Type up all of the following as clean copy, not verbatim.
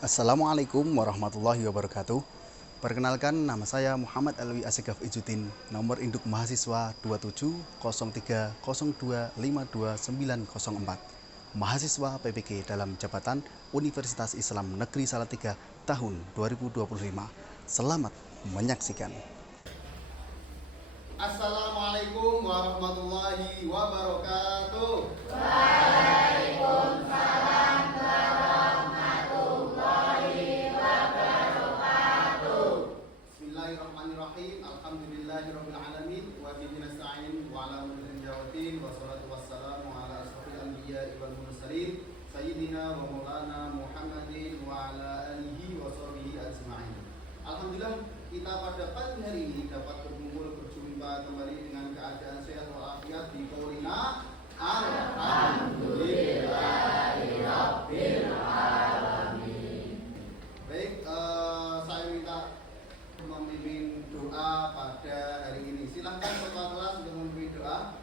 Assalamualaikum warahmatullahi wabarakatuh. Perkenalkan, nama saya Muhammad Alwi Asegaf Ijuddin, nomor induk mahasiswa 2703025294, mahasiswa PPG dalam jabatan Universitas Islam Negeri Salatiga tahun 2025. Selamat menyaksikan. Assalamualaikum warahmatullahi wabarakatuh. Bismillahirrahmanirrahim. Alhamdulillahirabbil alamin wa bihi nasta'in wa ala umuril jawatin wa salatu wassalamu ala asrofil anbiya'i wal mursalin sayyidina wa maulana Muhammadin wa ala alihi wa sahbihi ajma'in. Alhamdulillah, kita pada pagi hari ini dapat berjumpa kembali dengan keadaan sehat walafiat di qaulina alhamdulillahirabbil alamin. Baik, saya minta memimpin doa pada hari ini. Silahkan ketua kelas untuk memimpin doa.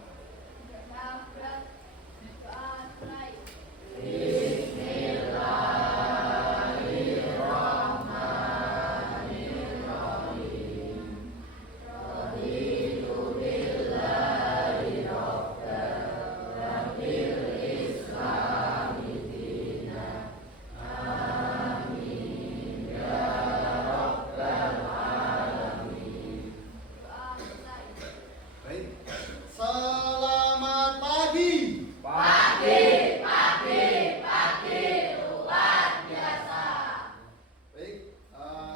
Selamat pagi. Baik,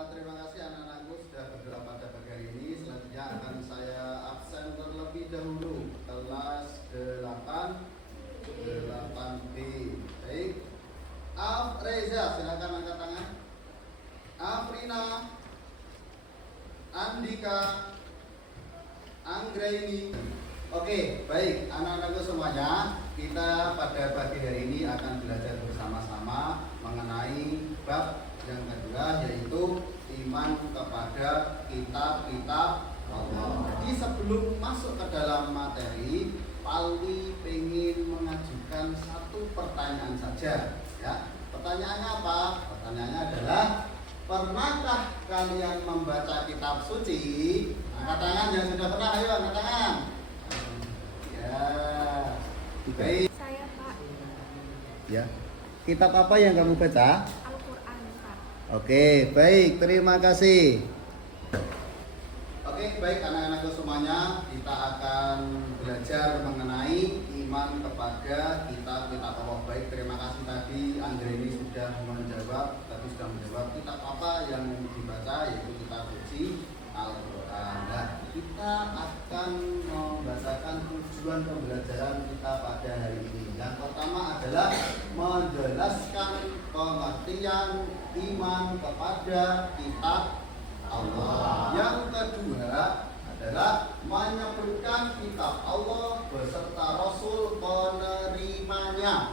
terima kasih anak-anakku sudah berdoa pada pagi hari ini. Selanjutnya akan saya absen terlebih dahulu kelas 8B. Baik, Reza, silakan angkat tangan. Afrina, Andika, Anggraini. Oke, baik anak-anakku semuanya, kita pada pagi hari ini akan belajar bersama-sama mengenai bab yang kedua, yaitu iman kepada kitab-kitab Allah. Jadi sebelum masuk ke dalam materi, Palwi ingin mengajukan satu pertanyaan saja, ya. Pertanyaannya apa? Pertanyaannya adalah, pernahkah kalian membaca kitab suci? Angkat tangan yang sudah pernah, ayo angkat tangan. Ya, baik. Saya Pak, Ya, kitab apa yang kamu baca? Al-Quran Pak. Oke, baik, terima kasih. Oke, baik anak-anakku semuanya, kita akan belajar mengenai iman kepada kitab-kitab Allah. Baik, terima kasih tadi Anggreni sudah menjawab, kitab apa yang dibaca, yaitu kitab suci Al-Quran. Nah, kita akan membacakan tujuan pembelajaran kita pada hari ini. Yang pertama adalah menjelaskan pengertian iman kepada kitab Allah. Yang kedua adalah menyebutkan kitab Allah beserta Rasul penerimanya,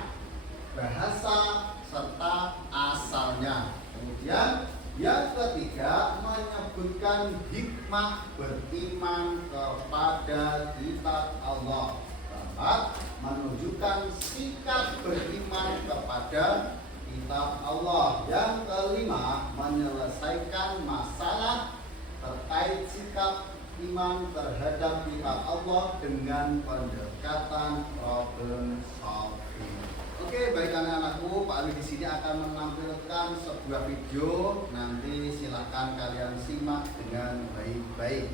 bahasa serta asalnya. Kemudian yang ketiga, menyebutkan hikmah beriman kepada kitab Allah. Keempat, menunjukkan sikap beriman kepada kitab Allah. Yang kelima, menyelesaikan masalah terkait sikap iman terhadap kitab Allah dengan pendekatan problem solving. Oke, baik anak-anakku, Pak Ali di sini akan menampilkan sebuah video. Nanti silakan kalian simak dengan baik-baik.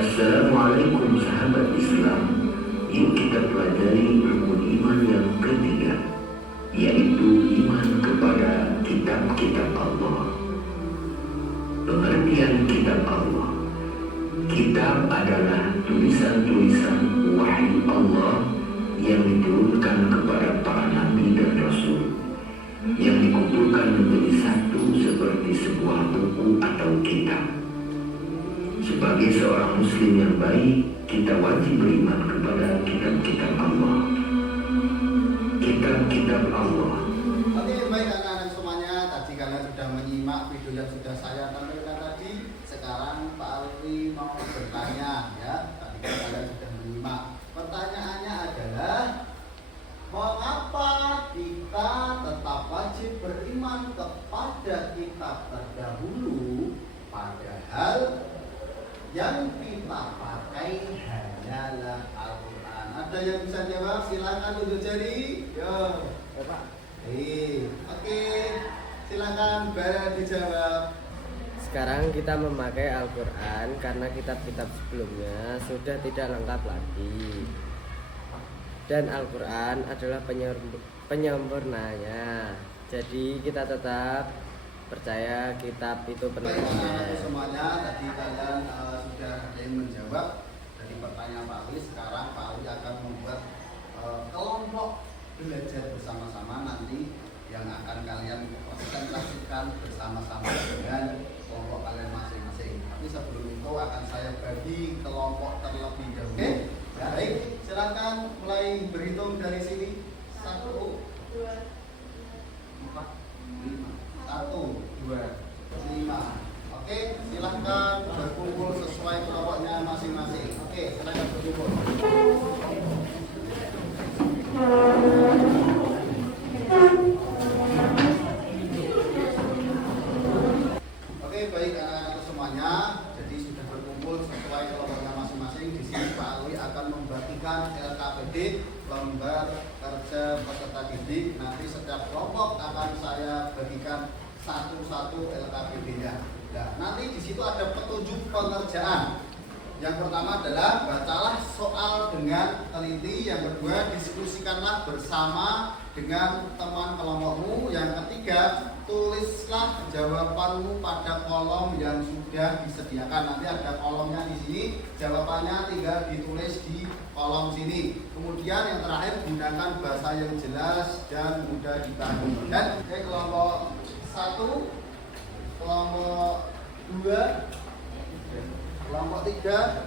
Assalamualaikum sahabat Islam. Yuk kita pelajari rukun iman yang ketiga, yaitu iman kepada kitab-kitab Allah. Pengertian kitab Allah. Kitab adalah tulisan-tulisan wahyu Allah yang diturunkan kepada para nabi dan rasul, yang dikumpulkan menjadi satu seperti sebuah buku atau kitab. Sebagai seorang muslim yang baik, kita wajib beriman kepada kitab-kitab Allah. Kitab-kitab Allah. Oke, baik anak-anak semuanya, tadi kalian sudah menyimak video yang sudah saya tampilkan tadi. Sekarang Pak Alwi mau Yang kita pakai hanyalah Al-Quran. Ada yang bisa jawab? Silakan tunjuk jari. Yo, Pak. Oke, silakan dijawab. Sekarang kita memakai Al-Quran karena kitab-kitab sebelumnya sudah tidak lengkap lagi. Dan Al-Quran adalah penyempurnanya. Jadi kita tetap percaya kitab itu Baik, semuanya tadi kalian sudah ada yang menjawab dari pertanyaan Pak Wi. Sekarang Pak Wi akan membuat kelompok belajar bersama-sama nanti yang akan kalian presentasikan bersama-sama dengan kelompok kalian masing-masing. Tapi sebelum itu akan saya bagi kelompok terlebih dahulu. Oke, baik, silakan mulai berhitung dari sini. 1, 2, 4, 5. 1, 2, 5. Oke, silahkan berkumpul sesuai kelompoknya masing-masing. Oke, silahkan berkumpul. Oke, baik anak-anak semuanya. Jadi sudah berkumpul sesuai kelompoknya masing-masing. Di sini Pak Alwi akan membagikan LKPD, lembar kerja peserta didik. Nanti setiap kelompok akan saya bagikan satu-satu LKPD-nya. Nah, nanti di situ ada petunjuk pengerjaan. Yang pertama adalah bacalah soal dengan teliti. Yang kedua, diskusikanlah bersama dengan teman kelompokmu. Yang ketiga, tulislah jawabanmu pada kolom yang sudah disediakan. Nanti ada kolomnya di sini. Jawabannya tinggal ditulis di kolom sini. Kemudian yang terakhir, gunakan bahasa yang jelas dan mudah dipahami. Dan kelompok 1, kelompok 2, kelompok 3,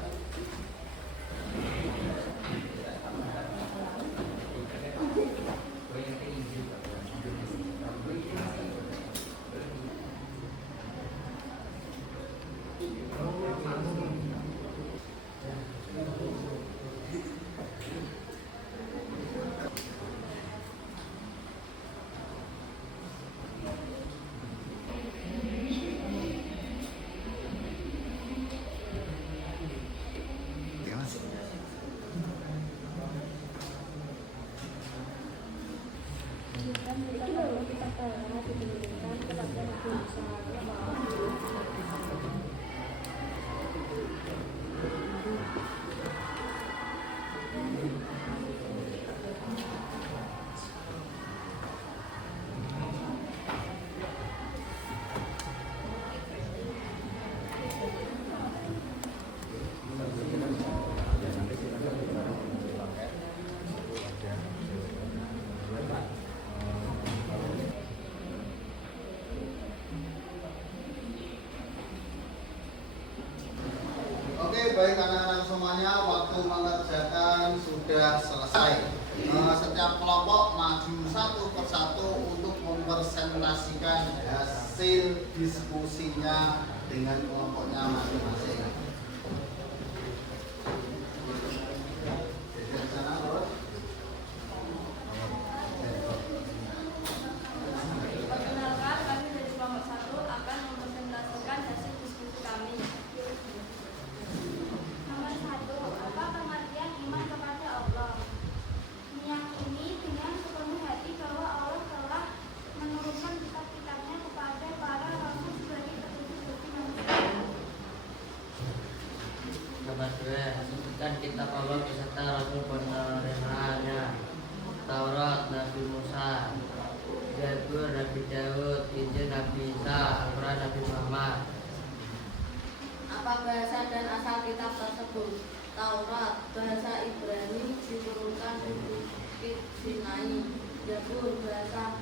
baik anak-anak semuanya, waktu mengerjakan sudah selesai. Setiap kelompok maju satu persatu untuk mempresentasikan hasil diskusinya dengan kelompoknya masing-masing. Perkenalkan, kami dari kelompok 1 akan mempresentasikan hasil diskusi kami. Nomor 1, apa pengertian iman kepada Allah? Meyakini dengan sepenuh hati bahwa Allah telah menurunkan kitab-kitabnya kepada para rasul sebagai petunjuk bagi manusia. Nomor 2, sebutkan kitab Allah beserta rasul penerimanya. Taurat Nabi Musa, Zabur Nabi Daud, Injil Nabi Isa, Al-Quran Nabi Muhammad. Apa bahasa dan asal kitab tersebut? Taurat, bahasa Ibrani diturunkan di Bukit Sinai. Zabur, bahasa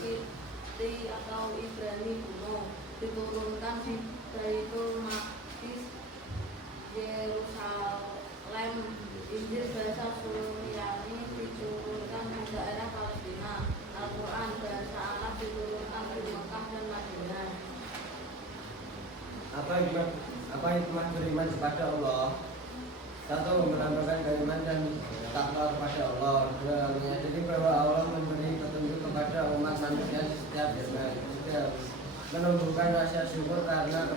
Kipti atau Ibrani kuno, diturunkan di Baitul Maqdis, Yerusalem. Injil, bahasa Suryani, diturunkan di daerah Palestina. Al-Quran, bahasa Arab, diturunkan di Mekah dan Madinah. Apa hikmah beriman kepada Allah? 1. Menambahkan keimanan dan takwa kepada Allah. 2. Menyadari bahwa Allah memberi petunjuk kepada umat manusia di setiap zaman. 3. Menumbuhkan rasa syukur karena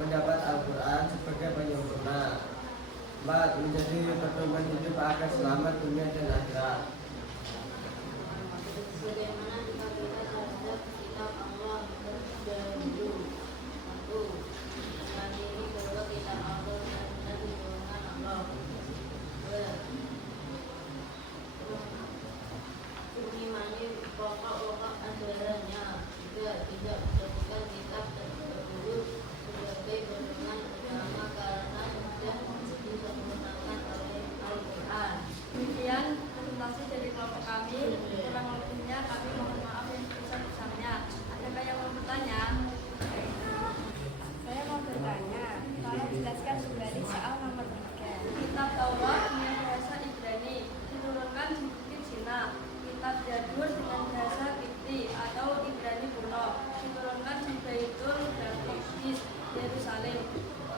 mendapat Al-Quran sebagai penyempurna. 4. Menjadi pedoman hidup agar selamat dunia dan akhirat. Bagaimana jika kita terhadap kitab Allah terdahulu? 1. Mengadili bahwa kitab Allah benar-benar diturunkan Allah. 2. Mengimani pokok-pokok ajarannya. 3. Tidak menjadikan kitab terdahulu sebagai pedoman utama karena sudah disempurnakan oleh Al-Quran. Demikian presentasi dari kelompok kami. Kurang lebihnya kami mohon maaf yang sebesar-besarnya. Adakah yang mau bertanya? Saya mau bertanya. Tolong jelaskan kembali soal nomor 3. Kitab Taurat dengan bahasa Ibrani diturunkan di Bukit Sinai. Kitab Zabur dengan bahasa Kipti atau Ibrani kuno diturunkan di Baitul Maqdis, Yerusalem.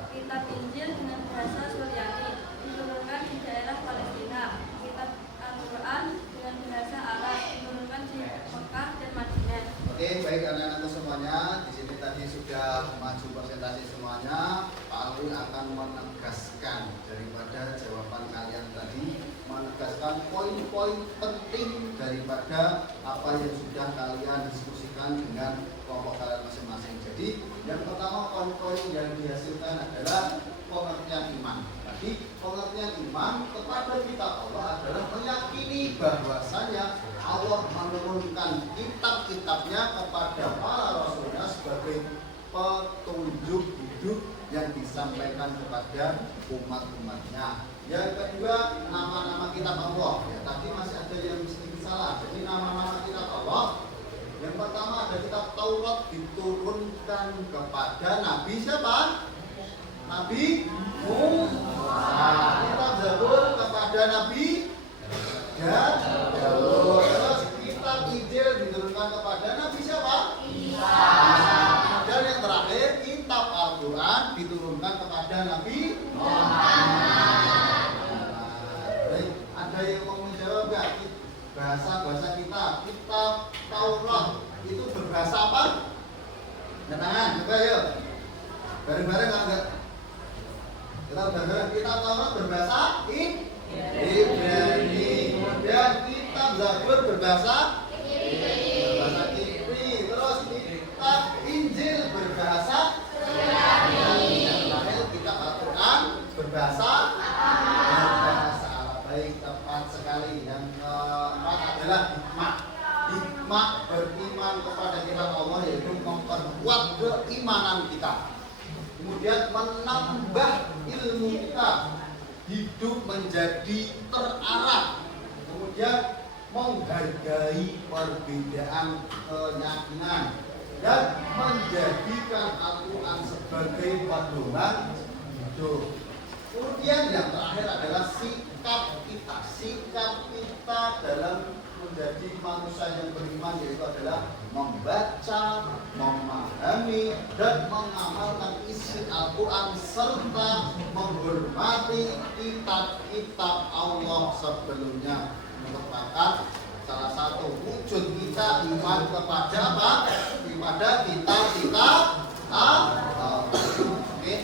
Kitab Injil dengan bahasa Suryani diturunkan di daerah Palestina. Kitab Al-Quran dengan bahasa Arab diturunkan di Mekah dan Madinah. Oke, baik anak-anakku semuanya, di sini tadi sudah maju presentasi semuanya. Pak Alwi akan menegaskan daripada jawaban kalian tadi, menegaskan poin-poin penting daripada apa yang sudah kalian diskusikan dengan kelompok kalian masing-masing. Jadi, yang pertama poin-poin yang dihasilkan adalah pengertian iman. Tadi pengertian iman kepada kitab Allah adalah meyakini bahwasanya Allah menurunkan kitab-kitabnya kepada para rasulnya sebagai petunjuk hidup yang disampaikan kepada umat-umatnya. Yang kedua, nama-nama kitab Allah. Ya, tadi masih ada yang sedikit salah. Jadi nama-nama kitab Allah, yang pertama ada kitab Taurat diturunkan kepada Nabi siapa? Nabi Musa. Kitab Zabur kepada Nabi Daud. Terus kitab Injil diturunkan kepada Nabi siapa? Isa. Dan yang terakhir kitab Al-Quran diturunkan kepada Nabi Muhammad. Baik, ada yang mau menjawab nggak? Bahasa kitab Taurat itu berbahasa apa? Angkat tangan, coba yuk. Bareng-bareng enggak? Kita bareng-bareng. Kitab Taurat berbahasa Ibrani. Kemudian kitab Zabur berbahasa Kipti. Terus kitab Injil berbahasa Suryani. Yang terakhir kitab Al-Quran berbahasa Arab. Baik, tepat sekali. Yang keempat adalah hikmah. Hikmah beriman kepada kitab Allah yaitu memperkuat keimanan kita. Kemudian menambah ilmu kita, hidup menjadi terarah. Kemudian menghargai perbedaan keyakinan dan menjadikan Al-Quran sebagai pedoman hidup. Kemudian yang terakhir adalah sikap kita dalam menjadi manusia yang beriman, yaitu adalah membaca, memahami, dan mengamalkan isi Al-Quran serta menghormati kitab-kitab Allah sebelumnya. Merupakan salah satu wujud kita iman kepada apa? Kepada kitab-kitab Allah. Oke,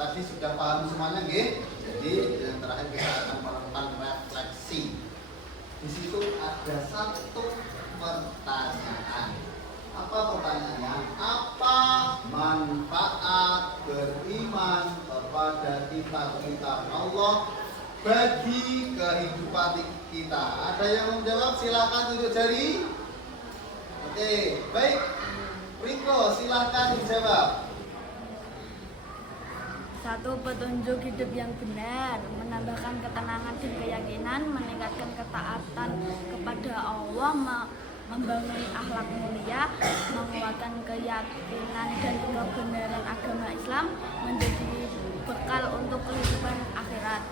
tadi sudah paham semuanya, nggih? Jadi yang terakhir kita akan melakukan refleksi. Di situ ada satu pertanyaan. Apa pertanyaannya? Apa manfaat beriman kepada kitab-kitab Allah bagi kehidupan kita? Ada yang mau menjawab? Silakan tunjuk jari. Oke, baik. Riko, silakan dijawab. 1. Petunjuk hidup yang benar, menambahkan ketenangan dan keyakinan, meningkatkan ketaatan kepada Allah, membangun akhlak mulia, menguatkan keyakinan dan kebenaran agama Islam, menjadi bekal untuk kehidupan akhirat.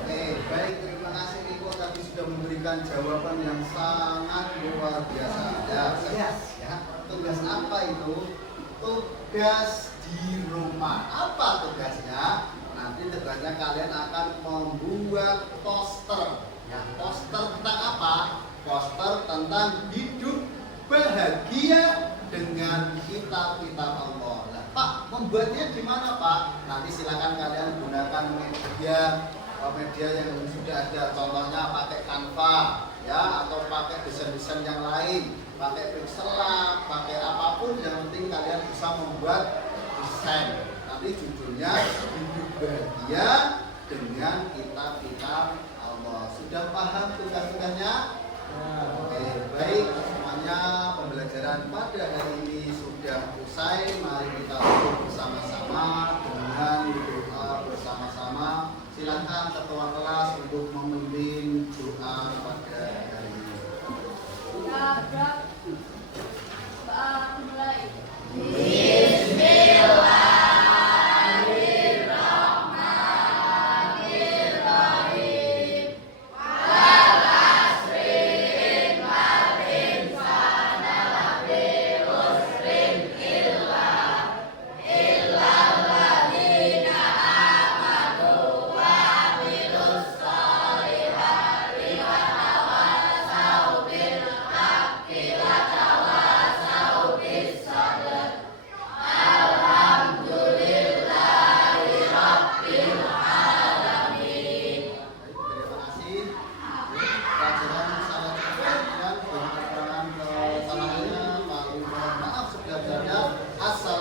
Oke, baik, terima kasih Riko tadi sudah memberikan jawaban yang sangat luar biasa. Ya. Tugas apa itu? Tugas di rumah. Apa tugasnya? Nanti tugasnya kalian akan membuat poster. Ya, poster tentang apa? Poster tentang hidup bahagia dengan kitab-kitab Allah. Nah, Pak, Membuatnya di mana Pak? Nanti silakan kalian gunakan media yang sudah ada. Contohnya pakai Canva ya, atau pakai desain-desain yang lain, pakai Pixellab, pakai apapun, yang penting kalian bisa membuat desain. Nanti judulnya hidup bahagia dengan kitab-kitab Allah. Sudah paham tugas-tugasnya? Oke, baik, semuanya pembelajaran pada hari ini sudah usai. Mari kita duduk bersama-sama dengan doa bersama-sama. Silakan ketua kelas untuk memimpin doa pada hari ini. Mulai. Terima kasih. Pelajaran sangat cepat dan banyak kekurangan kesalahannya. Mohon maaf sebesar-besarnya. Assalamualaikum.